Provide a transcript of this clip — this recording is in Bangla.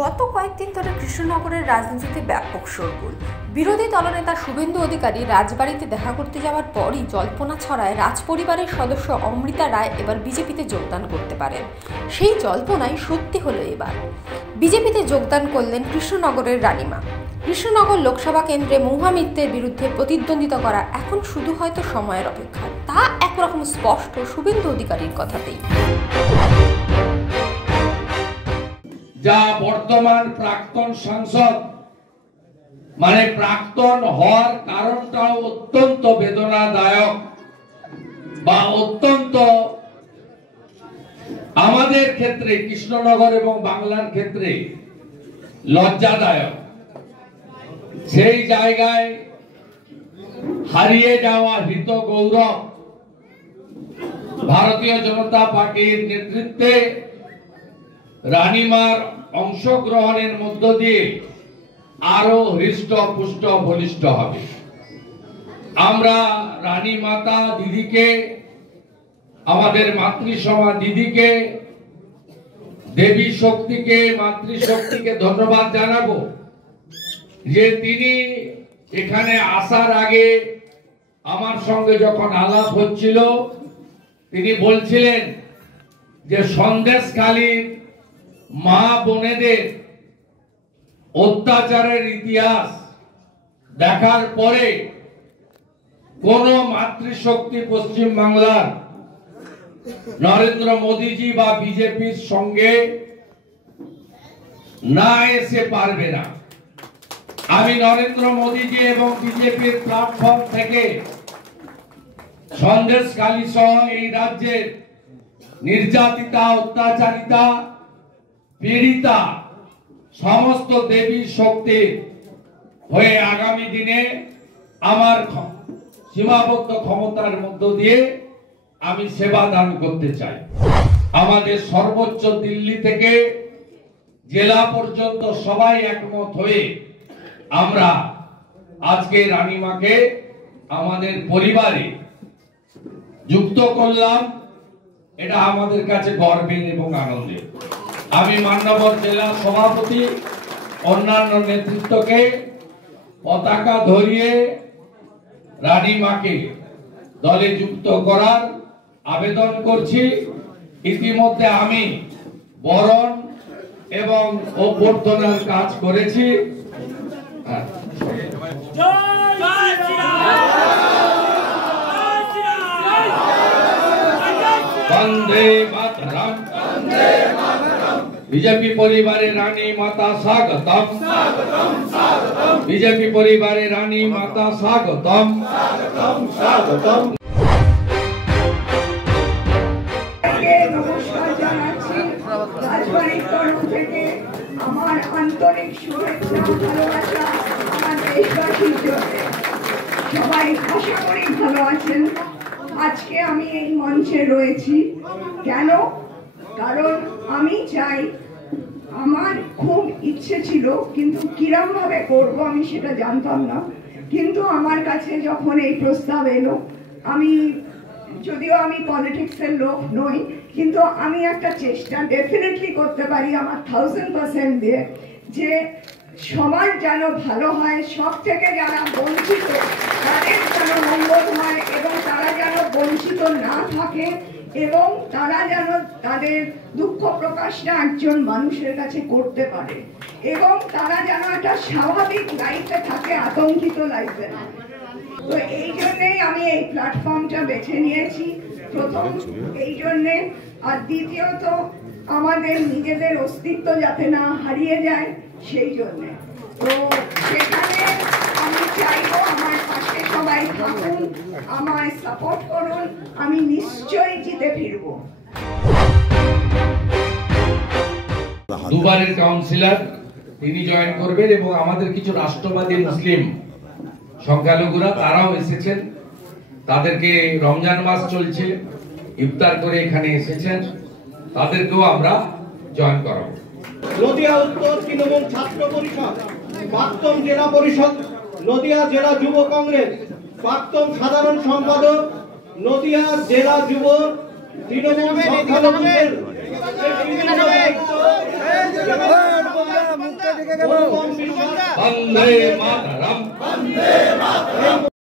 গত কয়েকদিন ধরে কৃষ্ণনগরের রাজনীতিতে ব্যাপক শোরগোল। বিরোধী দলনেতা শুভেন্দু অধিকারী রাজবাড়িতে দেখা করতে যাওয়ার পরই জল্পনা ছড়ায় রাজপরিবারের সদস্য অমৃতা রায় এবার বিজেপিতে যোগদান করতে পারেন। সেই জল্পনাই সত্যি হলো এবার। বিজেপিতে যোগদান করলেন কৃষ্ণনগরের রানীমা। কৃষ্ণনগর লোকসভা কেন্দ্রে মহুয়া মিত্রের বিরুদ্ধে প্রতিদ্বন্দ্বিতা করা এখন শুধু হয়তো সময়ের অপেক্ষা, তা একরকম স্পষ্ট শুভেন্দু অধিকারীর কথাতেই। যা বর্তমান প্রাক্তন সাংসদ মানে প্রাক্তন হওয়ার কারণটাও অত্যন্ত বেদনাদায়ক বা অত্যন্ত আমাদের ক্ষেত্রে কৃষ্ণনগর এবং বাংলার ক্ষেত্রে লজ্জাদায়ক। সেই জায়গায় হারিয়ে যাওয়া হিত গৌরব ভারতীয় জনতা পার্টির নেতৃত্বে রানীমার অংশগ্রহণের মধ্য দিয়ে আরো হৃষ্টপুষ্ট বলিষ্ঠ হবে। আমরা রানী মাতা দিদিকে, আমাদের মাতৃসমা দিদিকে, দেবী শক্তিকে, মাতৃশক্তিকে ধন্যবাদ জানাবো যে তিনি এখানে আসার আগে আমার সঙ্গে যখন আলাপ হচ্ছিল তিনি বলছিলেন যে সন্দেশখালীর মা বোনেদের অত্যাচারের ইতিহাস দেখার পরে কোন মাতৃশক্তি পশ্চিম বাংলার নরেন্দ্র মোদীজি বা বিজেপির সঙ্গে না এসে পারবে না। আমি নরেন্দ্র মোদীজি এবং বিজেপির প্ল্যাটফর্ম থেকে সন্দেশখালী সহ এই রাজ্যের নির্যাতিতা, অত্যাচারিতা, পীড়িতা সমস্ত দেবী শক্তির হয়ে আগামী দিনে আমার সীমাবদ্ধ ক্ষমতার মধ্য দিয়ে আমি সেবা দান করতে চাই। আমাদের সর্বোচ্চ দিল্লি থেকে জেলা পর্যন্ত সবাই একমত হয়ে আমরা আজকে রানীমাকে আমাদের পরিবারে যুক্ত করলাম। এটা আমাদের কাছে গর্বের এবং আনন্দের। আমি মান্যবর জেলা সভাপতি অন্যান্য নেতৃত্বকে পতাকা ধরিয়ে রানীমাকে দলে যুক্ত করার আবেদন করছি। ইতিমধ্যে আমি বরণ এবং অভ্যর্থনার কাজ করেছি। বন্দে মাতরম, বিজেপি পরিবারে রানী মাতা স্বাগতম, বিজেপি পরিবারে রানী মাতা স্বাগতম। নমস্কার জানাচ্ছি রাজবাড়ির তরফ থেকে। আমার আন্তরিক শুভেচ্ছা, ভালোবাসা আমার দেশবাসীর জন্য। সবাই আশা করি ভালো আছেন। আজকে আমি এই মঞ্চে রয়েছি কেন? কারণ আমি চাই, আমার খুব ইচ্ছে ছিল কিন্তু কিরম ভাবে করবো আমি সেটা জানতাম না। কিন্তু আমার কাছে যখন এই প্রস্তাব এলো, আমি যদিও আমি পলিটিক্সের লোক নই, কিন্তু আমি একটা চেষ্টা ডেফিনেটলি করতে পারি আমার 1000% দিয়ে, যে সবার যেন ভালো হয়, সব থেকে যারা বঞ্চিত তাদের যেন মঙ্গল হয় এবং তারা যেন বঞ্চিত না থাকে এবং তারা যেন তাদের দুঃখ প্রকাশটা একজন মানুষের কাছে করতে পারে এবং তারা যেন একটা স্বাভাবিক লাইফে থাকে, আতঙ্কিত লাইফে না। তো এই জন্যেই আমি এই প্ল্যাটফর্মটা বেছে নিয়েছি। প্রথম এই জন্যে, আর দ্বিতীয়ত আমাদের নিজেদের অস্তিত্ব যাতে না হারিয়ে যায় সেই জন্যে। তো সেখানে আমি চাইবো আমার পাশে সবাই থাকুন, আমায় সাপোর্ট করুন, আমি নিশ্চয়ই জিতে ফিরবো। দুবারের কাউন্সিলর তিনি জয়েন করবেন এবং আমাদের কিছু রাষ্ট্রবাদী মুসলিম সংখ্যালঘুরা তারাও এসেছেন। তাদেরকে রমজান মাস চলছে, ইফতার করে এখানে এসেছেন, তাদেরকেও আমরা জয়েন করাবো। নদিয়া উত্তর তৃণমূল ছাত্র পরিষদ, প্রাক্তন জেলা পরিষদ, নদিয়া জেলা যুব কংগ্রেস, প্রাক্তন সাধারণ সম্পাদক, নদিয়া জেলা যুব তৃণমূল সংখ্যালঘুদের অনুপম বিশ্বাস বন্দে মাতরম।